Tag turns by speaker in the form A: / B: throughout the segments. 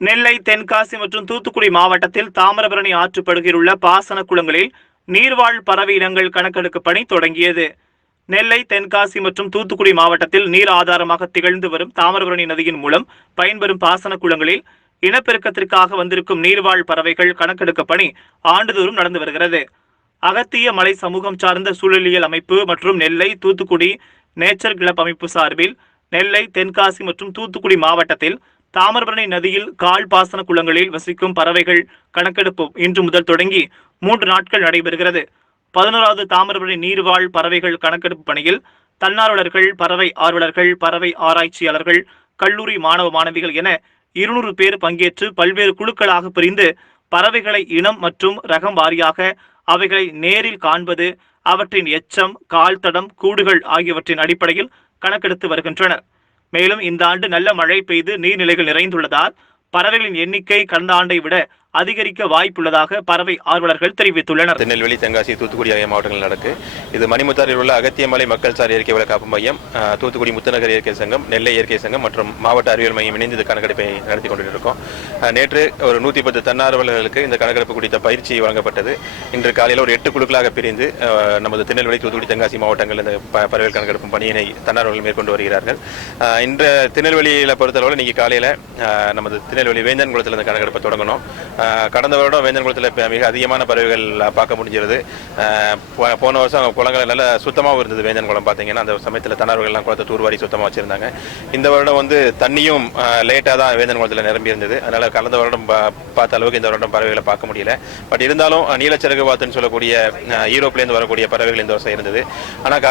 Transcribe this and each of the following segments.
A: நெல்லை தென்காசி மற்றும் தூத்துக்குடி மாவட்டத்தில் தாமிரபரணி ஆற்றுப்படுகையில் உள்ள பாசன குளங்களில் நீர்வாழ் பறவை இனங்கள் கணக்கெடுக்கும் பணி தொடங்கியது. நெல்லை தென்காசி மற்றும் தூத்துக்குடி மாவட்டத்தில் நீர் ஆதாரமாக திகழ்ந்து வரும் தாமிரபரணி நதியின் மூலம் பயன்பெறும் பாசன குளங்களில் இனப்பெருக்கத்திற்காக வந்திருக்கும் நீர்வாழ் பறவைகள் கணக்கெடுக்கும் பணி ஆண்டுதோறும் நடந்து வருகிறது. அகத்திய மலை சமூகம் சார்ந்த சூழலியல் அமைப்பு மற்றும் நெல்லை தூத்துக்குடி நேச்சர் கிளப் அமைப்பு சார்பில் நெல்லை தென்காசி மற்றும் தூத்துக்குடி மாவட்டத்தில் தாமிரபரணி நதியில் கால் பாசன குளங்களில் வசிக்கும் பறவைகள் கணக்கெடுப்பு இன்று முதல் தொடங்கி மூன்று நாட்கள் நடைபெறுகிறது. பதினோராவது தாமிரபரணி நீர்வாழ் பறவைகள் கணக்கெடுப்பு பணியில் தன்னார்வலர்கள் பறவை ஆர்வலர்கள் பறவை ஆராய்ச்சியாளர்கள் கல்லூரி மாணவ மாணவிகள் என இருநூறு பேர் பங்கேற்று பல்வேறு குழுக்களாக பிரிந்து பறவைகளை இனம் மற்றும் ரகம் வாரியாக அவைகளை நேரில் காண்பது அவற்றின் எச்சம் கால் தடம் கூடுகள் ஆகியவற்றின் அடிப்படையில் கணக்கெடுத்து வருகின்றனர். மேலும் இந்த ஆண்டு நல்ல மழை பெய்து நீர்நிலைகள் நிறைந்துள்ளதால் பறவைகளின் எண்ணிக்கை கடந்த ஆண்டை விட அதிகரிக்க வாய்ப்புள்ளதாக பறவை ஆர்வலர்கள் தெரிவித்துள்ளனர்.
B: திருநெல்வேலி தென்காசி தூத்துக்குடி ஆகிய மாவட்டங்கள் நடக்கு. இது மணிமுத்தாரில் உள்ள அகத்தியமலை மக்கள் சார் இயற்கை வள காப்பு மையம் தூத்துக்குடி முத்துநகர் இயற்கை சங்கம் நெல்லை இயற்கை சங்கம் மற்றும் மாவட்ட அறிவியல் மையம் இணைந்து இந்த கணக்கெடுப்பை நடத்தி கொண்டிருக்கோம். நேற்று ஒரு நூற்றி பத்து தன்னார்வலர்களுக்கு இந்த கணக்கெடுப்பு குறித்த பயிற்சி வழங்கப்பட்டது. இன்று காலையில் ஒரு எட்டு குழுக்களாக பிரிந்து நமது திருநெல்வேலி தூத்துக்குடி தென்காசி மாவட்டங்கள் இந்த பறவை பறவைகள் கணக்கெடுப்பு பணியினை தன்னார்வலர்கள் மேற்கொண்டு வருகிறார்கள். இன்று திருநெல்வேலியில் பொறுத்தளவில் இன்னைக்கு காலையில் நமது திருநெல்வேலி வேந்தன் குளத்தில் இந்த கணக்கெடுப்பை தொடங்கணும். கடந்த வருடம் வேந்தன்குளத்தில் மிக அதிகமான பறவைகள் பார்க்க முடிஞ்சிருது. போன வருஷம் குளங்கள் நல்ல சுத்தமாகவும் இருந்தது வேந்தன்குளம் பார்த்தீங்கன்னா. அந்த சமயத்தில் தன்னார்வர்கள்லாம் குளத்தை தூர்வாரி சுத்தமாக வச்சுருந்தாங்க. இந்த வருடம் வந்து தண்ணியும் லேட்டாக தான் வேந்தன்குளத்தில் நிரம்பி இருந்தது. அதனால் கடந்த வருடம் பார்த்த அளவுக்கு இந்த வருடம் பறவைகளை பார்க்க முடியல. பட் இருந்தாலும் நீலச்சரகு நீலச்சிறகு வாத்துன்னு சொல்லக்கூடிய யூரோப்லேருந்து வரக்கூடிய பறவைகள் இந்த வருஷம் இருந்தது. ஆனால்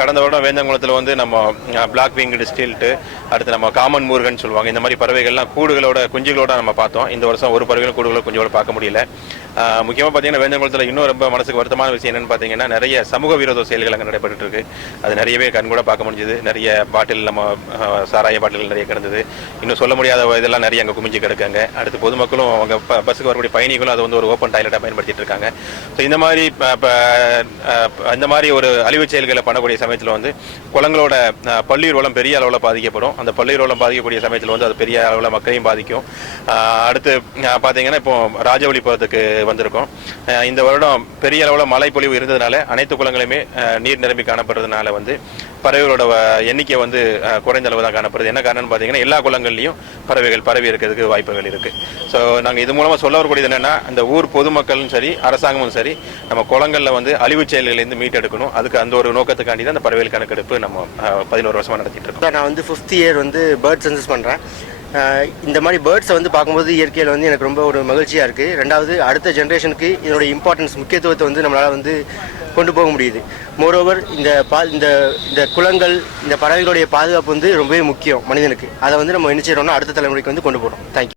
B: கடந்த வருடம் வேந்தன்குளத்தில் வந்து நம்ம பிளாக் விங்டு ஸ்டில்ட்டு அடுத்து நம்ம காமன் மூர்கன் சொல்லுவாங்க. இந்த மாதிரி பறவைகள்லாம் கூடுகளோட குஞ்சுகளோட நம்ம பார்த்தோம். இந்த வருஷம் ஒரு பறவைகளும் கொஞ்சம் கூட பார்க்க முடியல. முக்கியமாக பார்த்தீங்கன்னா வேந்தங்குளத்தில் இன்னும் ரொம்ப மனசுக்கு வருத்தமான விஷயம் என்னன்னு பார்த்தீங்கன்னா நிறைய சமூக விரோத செயல்கள் அங்கே நடைபெற்று இருக்கு அது நிறையவே கண் கூட பார்க்க முடிஞ்சது. நிறைய பாட்டில் நம்ம சாராய பாட்டில்கள் நிறைய கிடந்தது. இன்னும் சொல்ல முடியாத இதெல்லாம் நிறைய அங்கே குமிஞ்சு கிடக்காங்க. அடுத்து பொதுமக்களும் அவங்க பஸ்ஸுக்கு வரக்கூடிய பயணிகளும் அது வந்து ஒரு ஓப்பன் டாய்லெட்டாக பயன்படுத்திட்டு இருக்காங்க. ஸோ இந்த மாதிரி இப்போ இந்த மாதிரி ஒரு அழிவு செயல்களை பண்ணக்கூடிய சமயத்தில் வந்து குளங்களோட பள்ளியூர் வளம் பெரிய அளவில் பாதிக்கப்படும். அந்த பள்ளியூர் வளம் பாதிக்கக்கூடிய சமயத்தில் வந்து அது பெரிய அளவில் மக்களையும் பாதிக்கும். அடுத்து பார்த்தீங்கன்னா இப்போ ராஜவழிபுரத்துக்கு வந்திருக்கோம். இந்த வருடம் பெரிய அளவில் மழை பொழிவு இருந்ததுனால அனைத்து குளங்களுமே நீர் நிரம்பி காணப்படுறதுனால வந்து பறவைகளோட எண்ணிக்கை வந்து குறைந்த அளவு தான் காணப்படுது. என்ன காரணம்னு பார்த்தீங்கன்னா எல்லா குளங்கள்லையும் பறவைகள் பரவி இருக்கிறதுக்கு வாய்ப்புகள் இருக்குது ஸோ நாங்கள் இது மூலமாக சொல்ல வரக்கூடியது என்னென்னா இந்த ஊர் பொதுமக்களும் சரி அரசாங்கமும் சரி நம்ம குளங்களில் வந்து அழிவு செயல்களிலேருந்து மீட்டெடுக்கணும். அதுக்கு அந்த ஒரு நோக்கத்துக்காண்டி தான் அந்த பறவைகள் கணக்கெடுப்பு நம்ம பதினோரு வருஷமாக நடத்திட்டு இருக்கோம்.
C: நான் வந்து ஃபிஃப்த் இயர் வந்து பேர்ட் சென்சஸ் பண்ணுறேன் இந்த மாதிரி பேர்ட்ஸை வந்து பார்க்கும்போது இயற்கையில் வந்து எனக்கு ரொம்ப ஒரு மகிழ்ச்சியாக இருக்குது ரெண்டாவது அடுத்த ஜென்ரேஷனுக்கு இதோட இம்பார்ட்டன்ஸ் முக்கியத்துவத்தை வந்து நம்மளால் வந்து கொண்டு போக முடியுது. மோரோவர் இந்த பா இந்த இந்த குளங்கள் இந்த பறவைகளுடைய பாதுகாப்பு வந்து ரொம்பவே முக்கியம் மனிதனுக்கு. அதை வந்து நம்ம என்ன அடுத்த தலைமுறைக்கு வந்து கொண்டு போகிறோம் தேங்க்யூ